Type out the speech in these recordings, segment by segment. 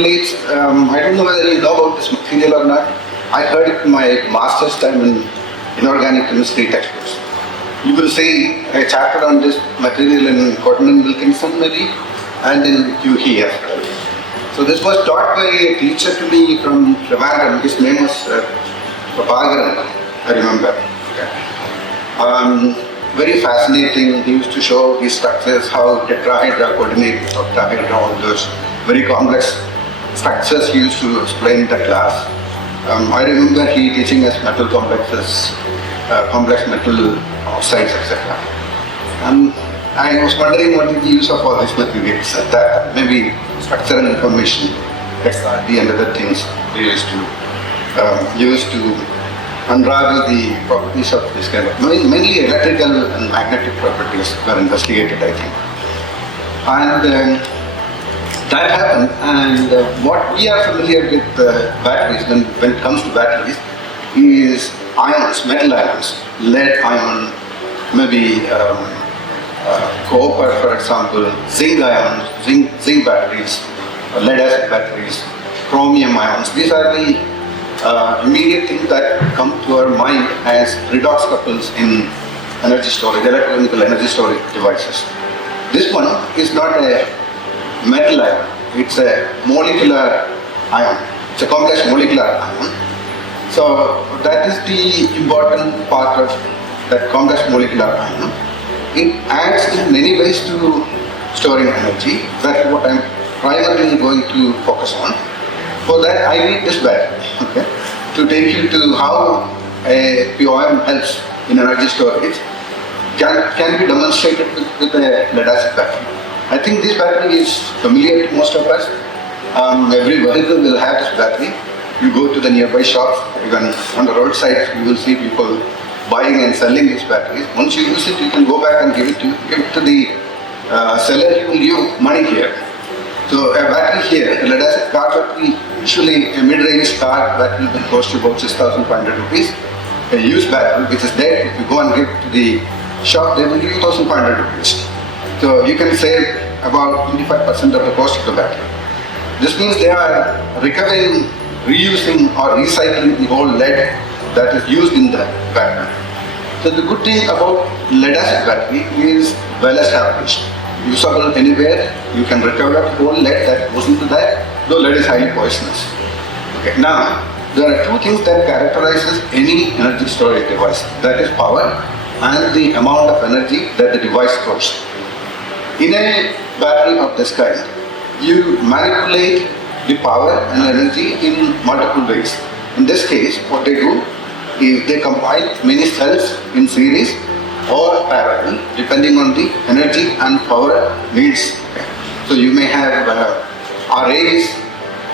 electrolytes, I don't know whether you know about this material or not. I heard it in my master's time in inorganic chemistry textbooks. You will see a chapter on this material in Cotton and Wilkinson maybe, and in QE as well. So this was taught by a teacher to me from Trivandrum. His name was Prabhakaran, I remember. Very fascinating. He used to show his structures, how tetrahedra coordinate with octahedra, all those very complex structures he used to explain in the class. I remember he teaching us metal complexes, complex metal oxides, etc. I was wondering what is the use of all these materials at that, maybe structural information, XRD and other things they used to use to unravel the properties of this kind of, mainly electrical and magnetic properties were investigated, I think. And that happened, and what we are familiar with batteries, when it comes to batteries, is ions, metal ions, lead ion, maybe copper, for example, zinc ions, zinc batteries, lead acid batteries, chromium ions. These are the immediate things that come to our mind as redox couples in energy storage, electrochemical energy storage devices. This one is not a metal ion, it's a molecular ion. It's a complex molecular ion. So that is the important part of that complex molecular ion. It adds in many ways to storing energy. That's what I'm primarily going to focus on. For that I need this battery, okay, to take you to how a POM helps in energy storage. Can be demonstrated with a lead acid battery. I think this battery is familiar to most of us. Every vehicle will have this battery. You go to the nearby shops, even on the roadside, you will see people buying and selling these batteries. Once you use it, you can go back and give it to the seller. He will give money here. So a battery here, a lead acid car battery, usually a mid-range car battery will cost you about 6,500 rupees. A used battery which is dead, if you go and give it to the shop, they will give you 1,500 rupees. So you can save about 25% of the cost of the battery. This means they are recovering, reusing or recycling the whole lead that is used in the battery. So the good thing about lead acid battery is well established. Usable anywhere, you can recover the whole lead that goes into that, though lead is highly poisonous. Okay. Now, there are two things that characterizes any energy storage device. That is power and the amount of energy that the device stores. In a battery of this kind, you manipulate the power and energy in multiple ways. In this case, what they do is they combine many cells in series or parallel, depending on the energy and power needs. Okay. So you may have arrays,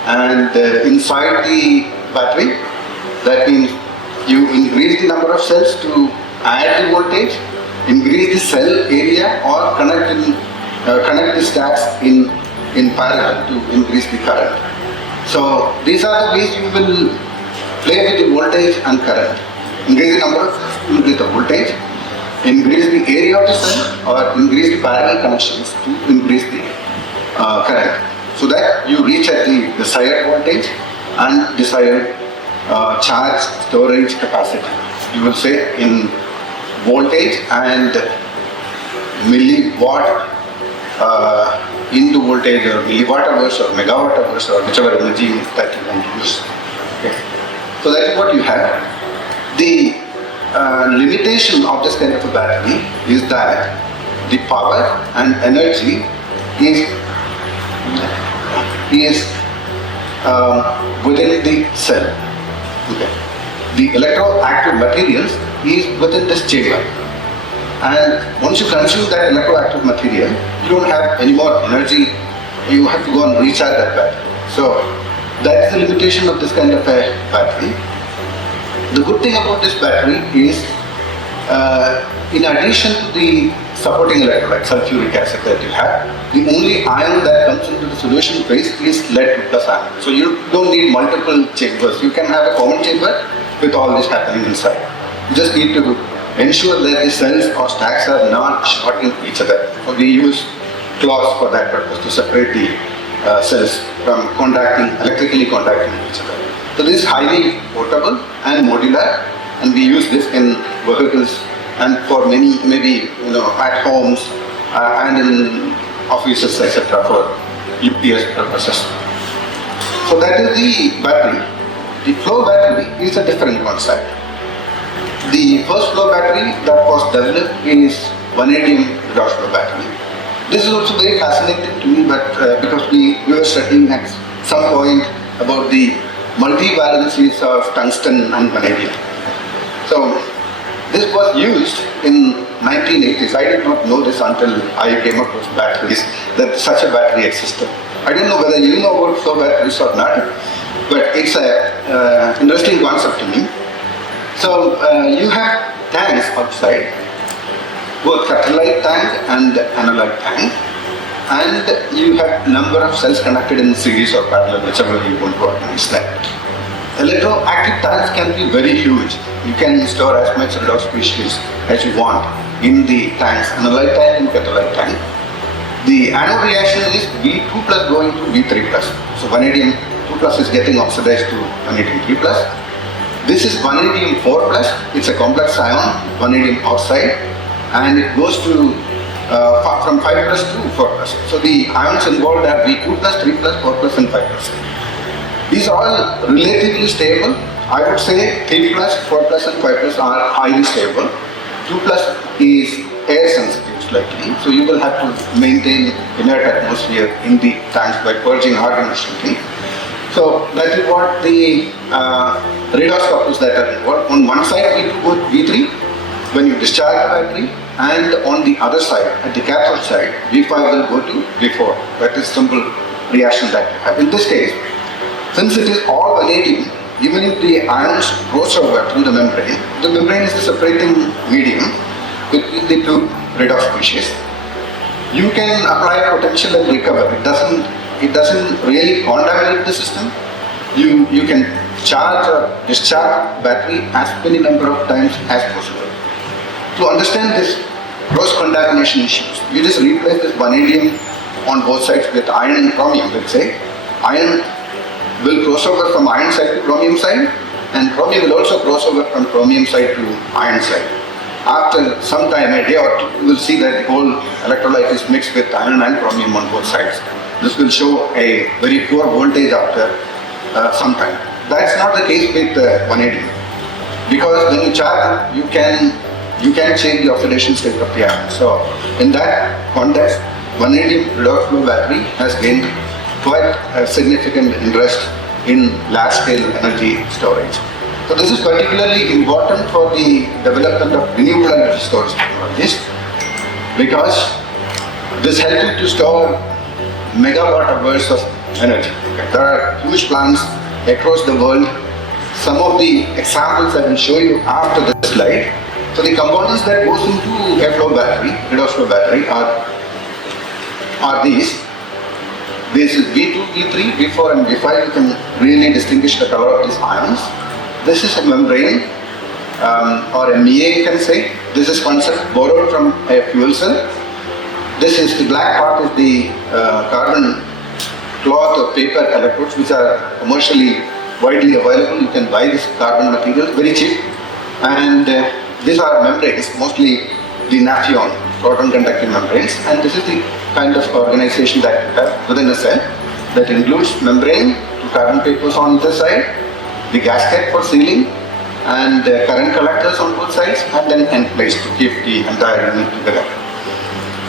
and inside the battery, that means you increase the number of cells to add the voltage, increase the cell area, or connect the stacks in parallel to increase the current. So these are the ways you will play with the voltage and current. Increase the number of cells, increase the voltage, increase the area of the cell, or increase the parallel connections to increase the current, so that you reach at the desired voltage and desired charge storage capacity. You will say in voltage and milliwatt into voltage, or milliwatt hours or megawatt hours, or whichever energy that you want to use. Okay. So that is what you have. The limitation of this kind of a battery is that the power and energy is within the cell. Okay. The electroactive materials is within this chamber. And once you consume that electroactive material, you don't have any more energy. You have to go and recharge that battery. So that is the limitation of this kind of a battery. The good thing about this battery is, in addition to the supporting electrolyte, sulfuric acid that you have, the only ion that comes into the solution phase is lead plus ion. So you don't need multiple chambers. You can have a common chamber with all this happening inside. You just need to ensure that the cells or stacks are not shorting each other. So we use cloths for that purpose to separate the cells from electrically contacting each other. So this is highly portable and modular, and we use this in vehicles and for many, maybe at homes and in offices, etc. for UPS purposes. So that is the battery. The flow battery is a different concept. The first flow battery that was developed is vanadium redox flow battery. This is also very fascinating to me, but because we were studying at some point about the multivalencies of tungsten and vanadium. So this was used in 1980s. I did not know this until I came across batteries, that such a battery existed. I don't know whether you know about flow batteries or not, but it's an interesting concept to me. So you have tanks outside, both catalyte tank and analyte tank, and you have number of cells connected in series or parallel, whichever you want to organize that. Electroactive tanks can be very huge. You can store as much redox species as you want in the tanks, analyte tank and catalyte tank. The anode reaction is V2 plus going to V3 plus. So vanadium 2 plus is getting oxidized to vanadium 3 plus. This is vanadium 4 plus. It's a complex ion, vanadium oxide, and it goes to from 5 plus to 4 plus. So the ions involved are V2 plus, 3 plus, 4 plus and 5 plus. These are all relatively stable. I would say 3 plus, 4 plus and 5 plus are highly stable. 2 plus is air sensitive slightly, so you will have to maintain inert atmosphere in the tanks by purging argon recently. So that is what the redox couples that are involved. On one side we do both V3 when you discharge the battery, and on the other side, at the cathode side, V5 will go to V4. That is simple reaction that you have. In this case, since it is all vanadium, even if the ions cross over through the membrane is the separating medium between the two redox species. You can apply potential and recover. It doesn't really contaminate the system. You can charge or discharge battery as many number of times as possible. To understand this cross-contamination issues, you just replace this vanadium on both sides with iron and chromium, let's say. Iron will cross over from iron side to chromium side, and chromium will also cross over from chromium side to iron side. After some time, a day or two, you will see that the whole electrolyte is mixed with iron and chromium on both sides. This will show a very poor voltage after some time. That's not the case with vanadium, because when you charge it, you can change the oxidation state of the ion. So in that context, vanadium redox flow battery has gained quite a significant interest in large-scale energy storage. So this is particularly important for the development of renewable energy storage technologies, because this helps you to store megawatt hours of energy. There are huge plants across the world. Some of the examples I will show you after this slide. So the components that goes into a flow battery, redox flow battery, are these. This is V2, V3, V4 and V5. You can really distinguish the color of these ions. This is a membrane or a MEA, you can say. This is concept borrowed from a fuel cell. This is the black part is the carbon cloth or paper electrodes, which are commercially widely available. You can buy this carbon material very cheap. And these are membranes, mostly the Nafion, proton conducting membranes. And this is the kind of organization that you have within a cell that includes membrane to carbon papers on either side, the gasket for sealing, and current collectors on both sides, and then end place to keep the entire unit together.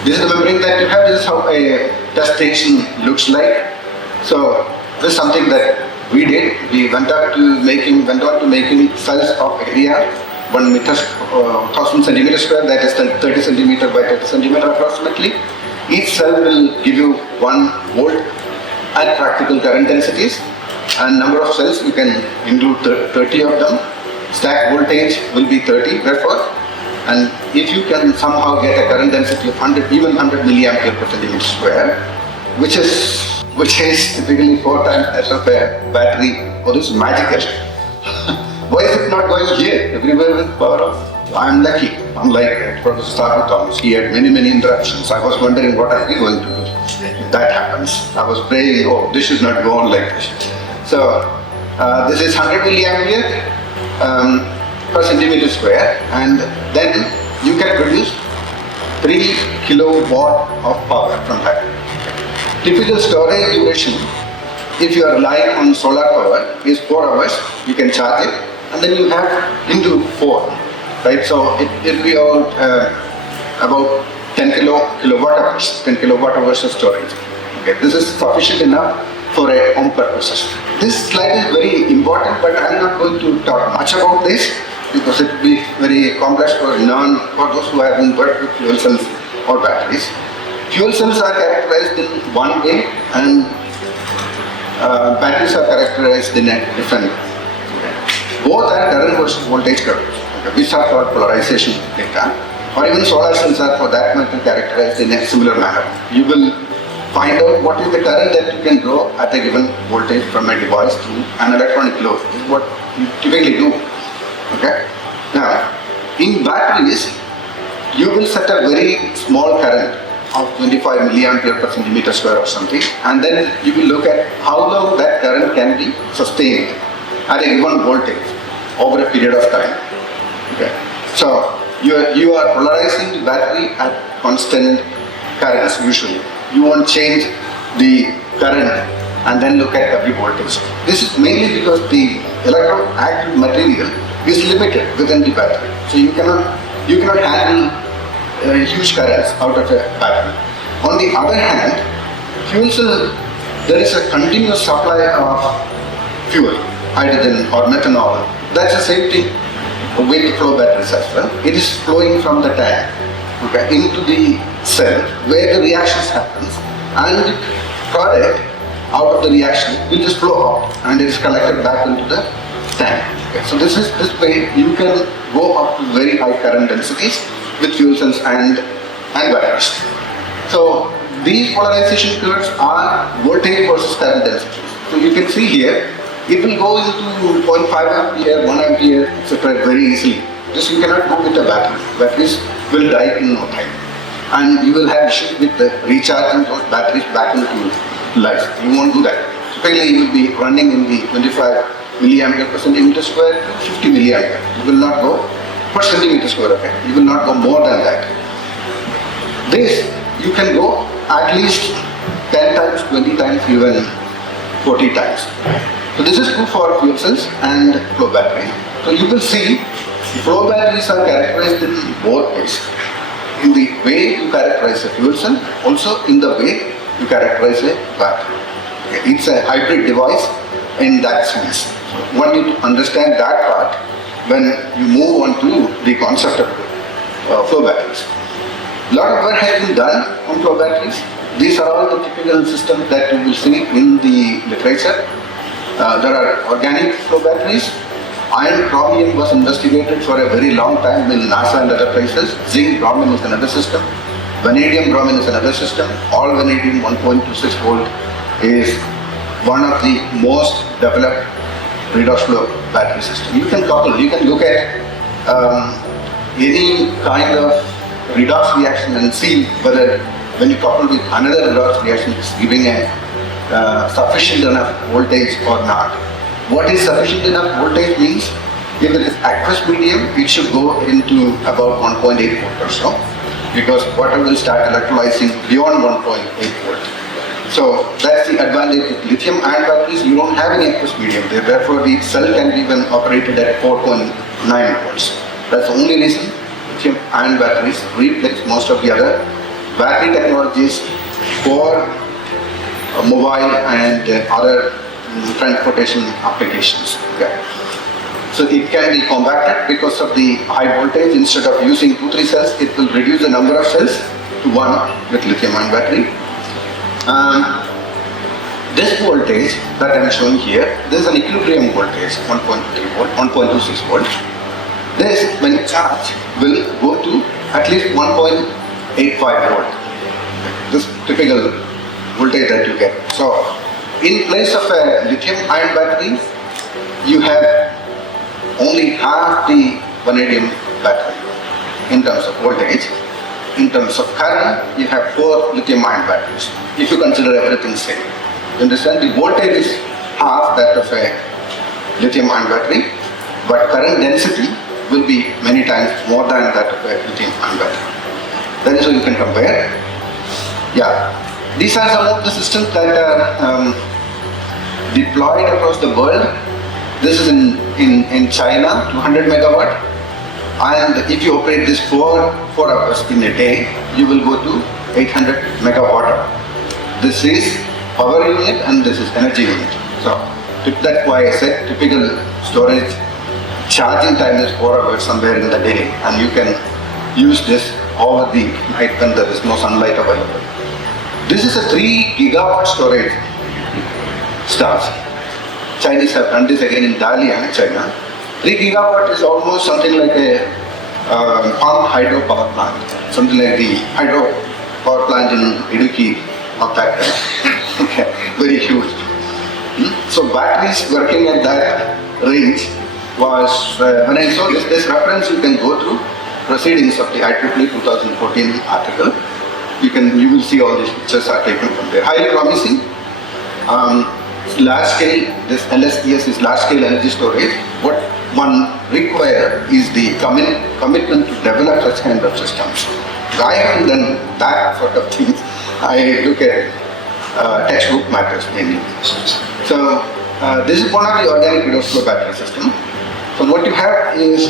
This is the membrane that you have. This is how a test station looks like. So this is something that we did. We went on to making cells of area 1 meter, 1000 centimeters square, that is 30 centimeter by 30 centimeter approximately. Each cell will give you 1 volt at practical current densities, and number of cells you can include 30 of them. Stack voltage will be 30 therefore, and if you can somehow get a current density of 100, even 100 milliampere per centimeter square, which is typically 4 times that of a battery, oh, this is magical. Why is it not going here? Everywhere with power off. I am lucky, unlike Professor Thomas. He had many interruptions. I was wondering what are we going to do. that happens. I was praying, oh, this should not go on like this. So this is 100 milliampere per centimeter square, and then you can produce 3 kilowatt of power from that. Typical storage duration, if you are relying on solar power, is 4 hours. You can charge it, and then you have into 4, right? So it will be about 10 kilowatt hours, 10 kilowatt hours of storage. Okay, this is sufficient enough for a home purposes. This slide is very important, but I am not going to talk much about this because it will be very complex for those who haven't worked with fuel cells or batteries. Fuel cells are characterized in one way, and batteries are characterized in a different way. Okay. Both are current versus voltage curves, okay, which are called polarization data, or even solar cells are, for that matter, characterized in a similar manner. You will find out what is the current that you can draw at a given voltage from a device to an electronic load. This is what you typically do. Okay. Now, in batteries, you will set a very small current of 25 milliampere per centimeter square or something, and then you will look at how long that current can be sustained at a given voltage over a period of time. Okay. So you are polarizing the battery at constant currents usually. You won't change the current and then look at every voltage. This is mainly because the electroactive material is limited within the battery. So you cannot handle huge currents out of a battery. On the other hand, fuel cell, there is a continuous supply of fuel, hydrogen or methanol. That's the same thing with flow batteries as well. It is flowing from the tank, okay, into the cell where the reactions happens, and the product out of the reaction will just flow out and it is collected back into the tank. Okay. So this way you can go up to very high current densities with fuel cells and batteries. So these polarization curves are voltage versus current densities. So you can see here, it will go into 0.5 ampere, 1 ampere, etc. very easily. This you cannot do with the battery. Batteries will die in no time. And you will have issues with the recharging those batteries back into life. You won't do that. Typically you will be running in the 25 milliampere per centimeter square to 50 milliampere. You will not go per centimeter square, okay? You will not go more than that. This, you can go at least 10 times, 20 times, even 40 times. So this is true for fuel cells and flow batteries. So you will see flow batteries are characterized in both ways. In the way you characterize a fuel cell, also in the way you characterize a battery. Okay. It's a hybrid device in that sense. So one need to understand that part when you move on to the concept of flow batteries. A lot of work has been done on flow batteries. These are all the typical systems that you will see in the literature. There are organic flow batteries. Iron chromium was investigated for a very long time in NASA and other places. Zinc bromine is another system. Vanadium bromine is another system. All vanadium 1.26 volt is one of the most developed redox flow battery system. You can look at any kind of redox reaction and see whether when you couple with another redox reaction it's giving a sufficient enough voltage or not. What is sufficient enough voltage means, if it is aqueous medium, it should go into about 1.8 volt or so, because water will start electrolyzing beyond 1.8 volt. So that's the advantage with lithium ion batteries. You don't have any aqueous medium there, therefore the cell can be even operated at 4.9 volts. That's the only reason lithium ion batteries replace most of the other battery technologies for mobile and other transportation applications. Okay. So it can be compacted because of the high voltage. Instead of using 2-3 cells, it will reduce the number of cells to 1 with lithium ion battery. This voltage that I am showing here, this is an equilibrium voltage, 1.3 volt, 1.26 volt. This, when charged, will go to at least 1.85 volt. This typical voltage that you get. So, in place of a lithium ion battery, you have only half the vanadium battery in terms of voltage, in terms of current, you have 4 lithium-ion batteries, if you consider everything same. You understand? The voltage is half that of a lithium-ion battery, but current density will be many times more than that of a lithium-ion battery. That is how you can compare. Yeah, these are some of the systems that are deployed across the world. This is in China, 200 megawatt. And if you operate this 4 hours in a day, you will go to 800 megawatt. This is power unit and this is energy unit. So that's why I said typical storage charging time is 4 hours somewhere in the day, and you can use this over the night when there is no sunlight available. This is a 3 gigawatt storage stuff. Chinese have done this again in Dalian, China. 3 gigawatt is almost something like a POM hydro power plant, something like the hydro power plant in Idukki of that time. Okay, very huge. So batteries working at that range was, when I saw this reference, you can go through proceedings of the IEEE 2014 article. You will see all these pictures are taken from there. Highly promising. Large scale, this LSES is large scale energy storage. What one requires is the commitment to develop such kind of systems. I haven't done that sort of things. I look at textbook matters mainly. So this is one of the organic redox flow battery system. So what you have is,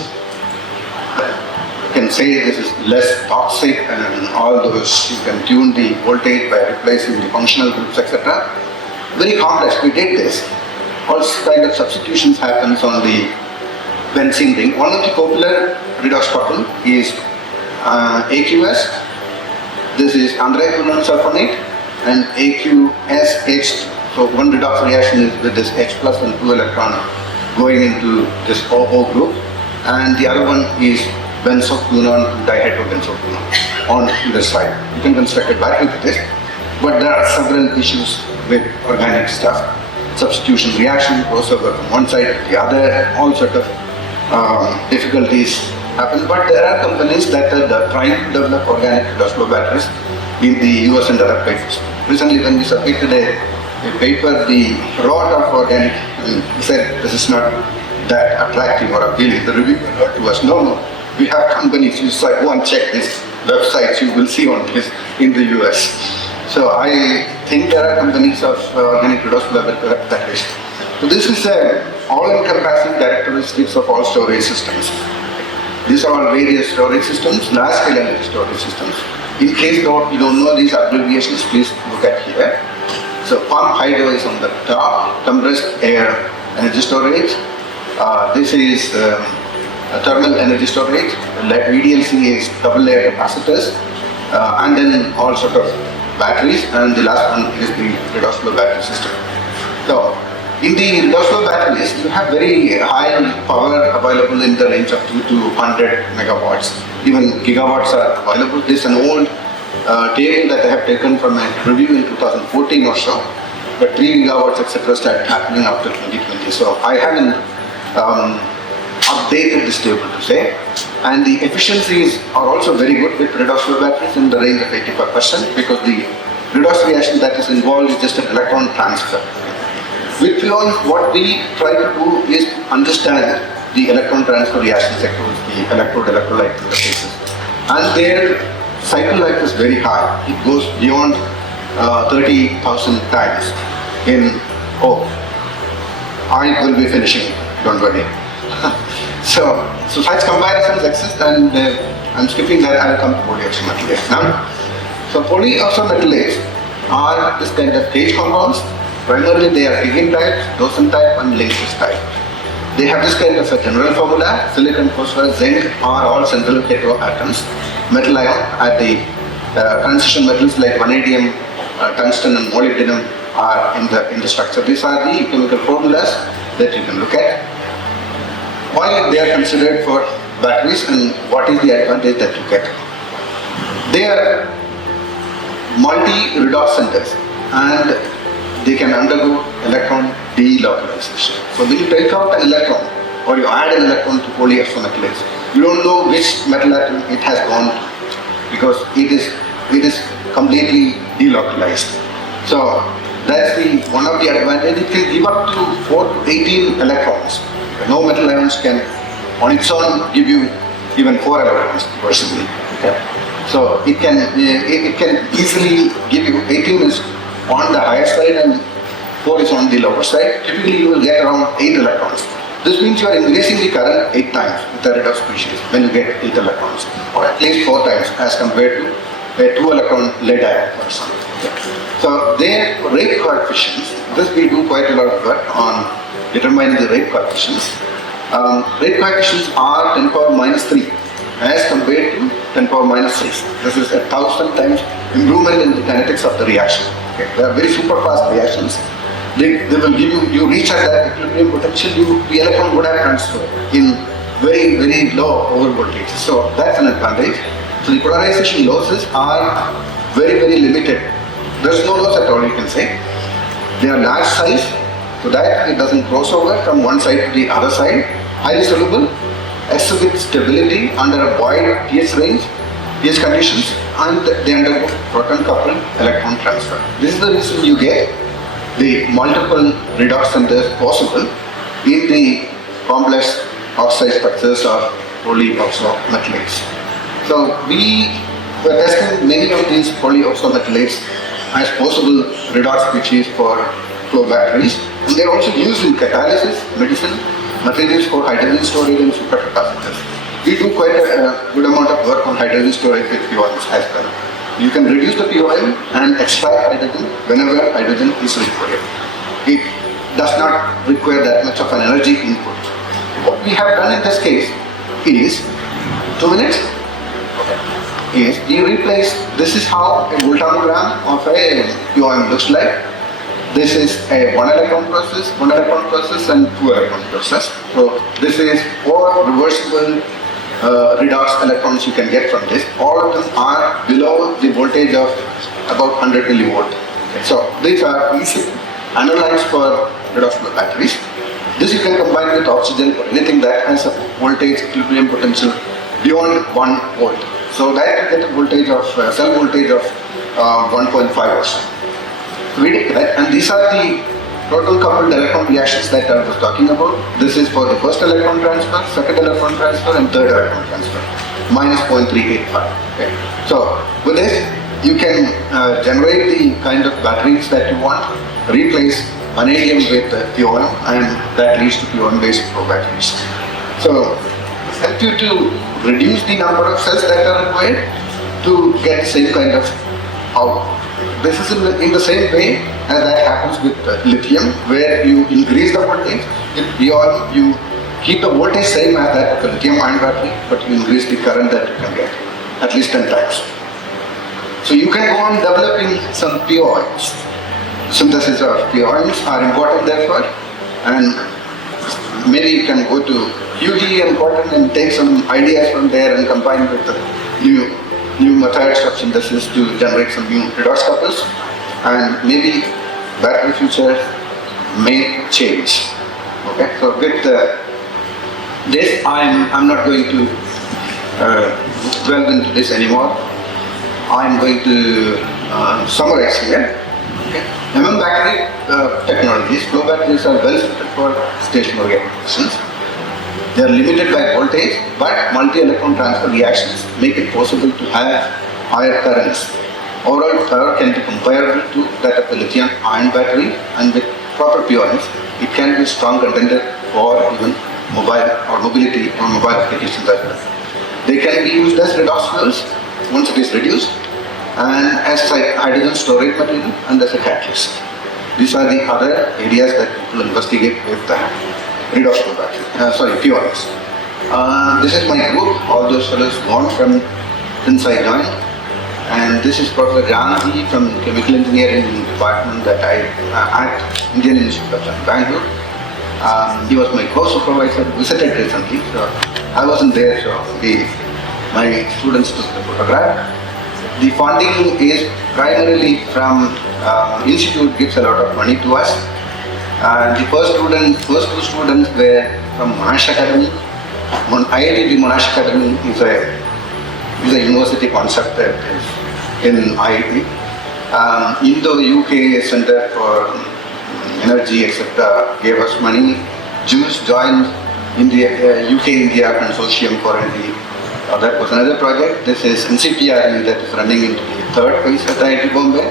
you can say this is less toxic and all those, you can tune the voltage by replacing the functional groups, etc. Very complex. We did this. All kind of substitutions happens on the benzene ring. One of the popular redox couple is AQS. This is anthraquinone sulfonate and AQSH. So one redox reaction is with this H plus and 2 electron going into this OO group, and the other one is benzoquinone dihydrobenzoquinone on this side. You can construct a battery with this, but there are several issues with organic stuff. Substitution reaction, crossover from one side to the other, all sort of difficulties happen. But there are companies that are trying to develop organic redox flow batteries in the US and other places. Recently, when we submitted a paper, the rot of organic, we said this is not that attractive or appealing. The reviewer wrote to us, no, we have companies, you go and check this websites, you will see on this in the US. So I think there are companies of organic redox flow batteries. So this is all-encompassing characteristics of all storage systems. These are all various storage systems, large-scale energy storage systems. In case you don't know these abbreviations, please look at here. So POM hydro is on the top, compressed air energy storage. This is thermal energy storage. VDLC is double layer capacitors, and then all sort of batteries, and the last one is the redox flow battery system. So in the redox flow batteries, you have very high power available in the range of 2 to 100 megawatts. Even gigawatts are available. This is an old table that I have taken from a review in 2014 or so, but 3 gigawatts etc. started happening after 2020. So I haven't updated this table to say. And the efficiencies are also very good with redox flow batteries in the range of 85%, because the redox reaction that is involved is just an electron transfer. With fuel, what we try to do is to understand the electron transfer reactions across the electrode-electrolyte interfaces. And their cycle life is very high. It goes beyond 30,000 times in, I will be finishing, don't worry. So such comparisons exist, and I'm skipping that. I will come to polyoxometalate now. So polyoxometalates are this kind of cage compounds. Primarily they are Higgin type, Dosen type and Linkous type. They have this kind of a general formula. Silicon, phosphorus, zinc are all central heteroatoms. Metal ion at the transition metals like vanadium, tungsten and molybdenum are in the structure. These are the chemical formulas that you can look at. Why they are considered for batteries and what is the advantage that you get. They are multi-redox centers and they can undergo electron delocalization. So when you take out an electron or you add an electron to polyoxometalates, you don't know which metal atom it has gone to. because it is completely delocalized. So that's one of the advantages. It can give up to 4 to 18 electrons. No metal ions can on its own give you even 4 electrons personally. Okay. So it can easily give you 18 is on the higher side and 4 is on the lower side. Typically you will get around 8 electrons. This means you are increasing the current 8 times with the redox species when you get 8 electrons, or at least 4 times as compared to a 2 electron lead ion person. So their rate coefficients, this we do quite a lot of work on determining the rate coefficients. Rate coefficients are 10 power minus 3 as compared to 10 power minus 6. This is 1,000 times improvement in the kinetics of the reaction. Okay. They are very super fast reactions. They will give you reach at that equilibrium potential, the electron would have transferred in very, very low over voltage. So that's an advantage. So the polarization losses are very, very limited. There's no loss at all, you can say. They are large size, so that it doesn't cross over from one side to the other side. Highly soluble, exhibit stability under a wide pH range, pH conditions, and they undergo proton coupled electron transfer. This is the reason you get the multiple redox centers possible in the complex oxide structures of polyoxometalates. So we were testing many of these polyoxometalates as possible redox species for flow batteries, and they are also used in catalysis, medicine, materials for hydrogen storage and supercapacitors. We do quite a good amount of work on hydrogen storage with POMs as well. You can reduce the POM and extract hydrogen whenever hydrogen is required. It does not require that much of an energy input. What we have done in this case is 2 minutes. Is you replace, this is how a voltammogram of a POM looks like. This is a 1 electron process and 2 electron process. So this is 4 reversible redox electrons you can get from this. All of them are below the voltage of about 100 millivolt. Okay. So these are easy analyzed for redox flow batteries. This you can combine with oxygen or anything that has a voltage equilibrium potential beyond 1 volt. So that you get a voltage of cell voltage of 1.5 or so. We did that, and these are the proton coupled electron reactions that I was talking about. This is for the first electron transfer, second electron transfer, and third electron transfer, minus 0.385. Okay. So with this, you can generate the kind of batteries that you want, replace vanadium with POM, and that leads to POM-based flow batteries. So help you to reduce the number of cells that are required to get the same kind of output. This is in the same way as that happens with lithium, where you increase the voltage. With POM, you keep the voltage same as that of the lithium ion battery, but you increase the current that you can get, at least 10 times. So you can go on developing some POMs. Synthesis of POMs are important therefore, and maybe you can go to UG and Cotton and take some ideas from there and combine with the new methods of synthesis to generate some new redox couples, and maybe battery future may change. Okay, so with this, I'm not going to delve into this anymore. I'm going to summarize here. Okay. Among battery technologies, flow batteries are well suited for stationary applications. They are limited by voltage, but multi-electron transfer reactions make it possible to have higher currents. Overall power can be comparable to that of a lithium-ion battery, and with proper POMs, it can be a strong contender for even mobile or mobility or mobile applications as well. They can be used as redox fuels once it is reduced, and as a hydrogen storage material and as a catalyst. These are the other areas that people investigate with redox flow battery. POMs. This is my group. All those fellows gone from since I joined. And this is Professor Gandhi from Chemical Engineering Department that I at Indian Institute of Bangalore. He was my co-supervisor, visited recently, so I wasn't there, so my students took the photograph. The funding is primarily from Institute gives a lot of money to us. The first two students were from Monash Academy. IIT Monash Academy is a It's a university concept that is in IIT. Indo-UK Centre for Energy, etc. gave us money. Jews joined UK-India Consortium for Energy. That was another project. This is IFCPAR that is running into the third phase at IIT Bombay.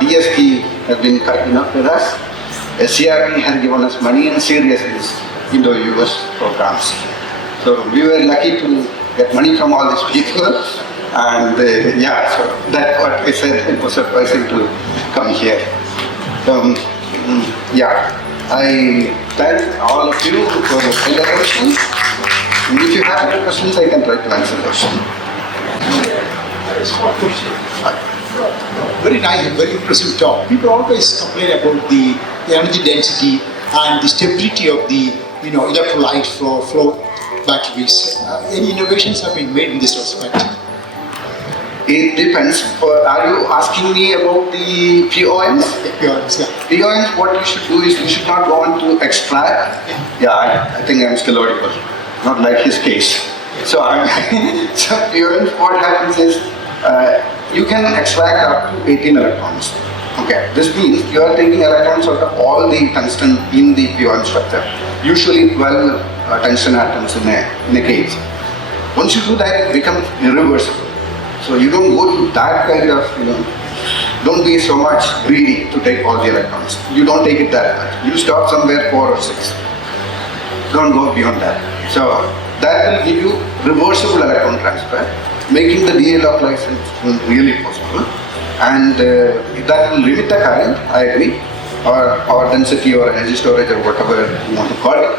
DST has been kind enough with us. SCRP has given us money, and Sirius is Indo-US programs. So we were lucky to get money from all these people, and so that's what I said. It was surprising to come here. I thank all of you for the questions. And if you have any questions, I can try to answer those. Very nice, very impressive talk. People always complain about the energy density and the stability of the electrolyte flow batteries. Any innovations have been made in this respect? It depends. Are you asking me about the POMs? POMs, yeah. POMs, what you should do is you should not go on to extract. I think I'm still audible. Not like his case. So POMs, what happens is you can extract up to 18 electrons. Okay, this means you are taking electrons out of all the tungsten in the POM structure. Usually 12 tungsten atoms in a case. Once you do that, it becomes irreversible. So you don't go to that kind of, don't be so much greedy to take all the electrons. You don't take it that much. You stop somewhere 4 or 6. Don't go beyond that. So that will give you reversible electron transfer, making the delocalization really possible. And that will limit the current, I agree, or power density or energy storage or whatever you want to call it.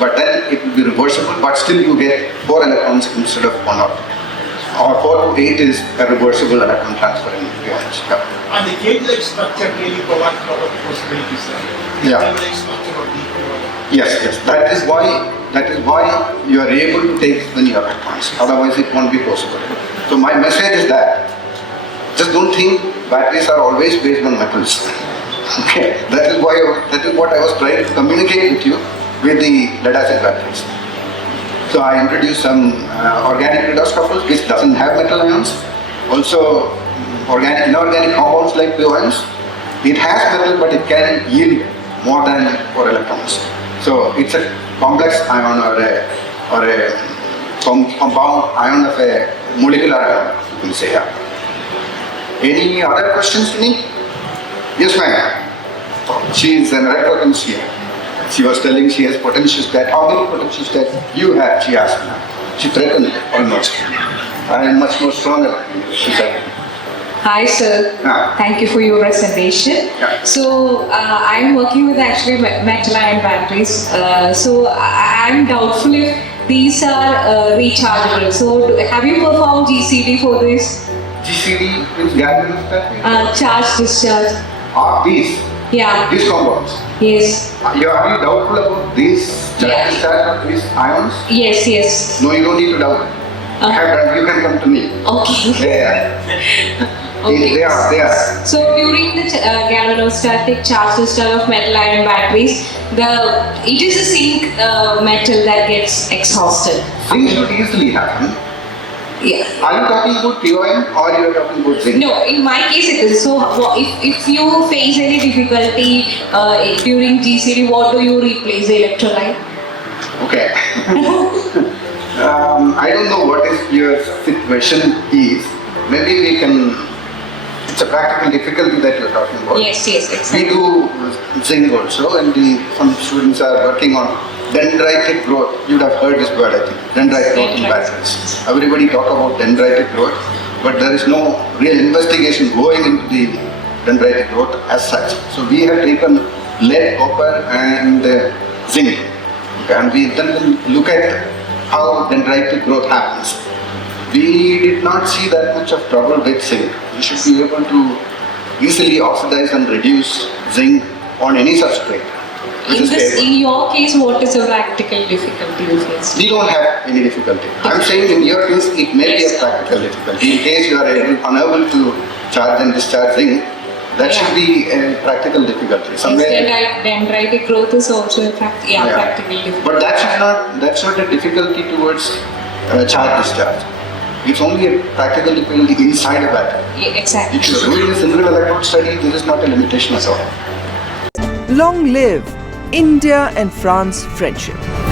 But then it will be reversible, but still you get 4 electrons instead of 1 or 4 to 8 is a reversible electron transfer in ions. And the cage-like structure really provides a lot of possibilities. Cage-like structure of the Yes. That is why you are able to take many electrons. Otherwise, it won't be possible. So my message is that just don't think batteries are always based on metals. Okay, that is what I was trying to communicate with you with the lead-acid batteries. So I introduced some organic redox couples which doesn't have metal ions. Also, inorganic compounds like POMs. It has metal, but it can yield more than 4 electrons. So it's a complex ion or a compound ion of a molecular ion, you can say. Any other questions to me? Yes, ma'am. She is an electrochemist here. She was telling she has potential stat. How many potential stats you have? She asked me. She threatened it almost. I am much more stronger, she said. Hi sir, thank you for your presentation. So I am working with actually metal ion batteries. So I am doubtful if these are rechargeable. So have you performed GCD for this? GCD is galvanized? Charge discharge. These? Yeah. These compounds? Yes. Are you doubtful about these charge discharge of these ions? Yes. No, you don't need to doubt. You can come to me. Okay. Okay. They are. So during the galvanostatic charge discharge of metal ion batteries, it is a zinc metal that gets exhausted. Zinc should easily happen. Yeah. Are you talking about POM or you are talking about zinc? No, in my case it is. So if you face any difficulty during GCD, what do you replace the electrolyte? Okay. I don't know what is your situation is. Maybe we can. It's a practical difficulty that you're talking about. Yes, exactly. We do zinc also, and some students are working on dendritic growth. You would have heard this word, I think. Dendritic growth in batteries. Everybody talk about dendritic growth, but there is no real investigation going into the dendritic growth as such. So we have taken lead, copper, and zinc, and we then look at how dendritic growth happens. We did not see that much of trouble with zinc. You should be able to easily oxidize and reduce zinc on any substrate. In your case, what is the practical difficulty you face? We don't have any difficulty. I'm saying in your case, it may be a practical difficulty. In case you are unable to charge and discharge zinc, that should be a practical difficulty. Dendritic growth is also a practical difficulty. But that's not a difficulty towards charge discharge. It's only practically built inside a battery. Yeah, exactly. If you're doing a single electrode study, this is not a limitation at all. Long live India and France friendship.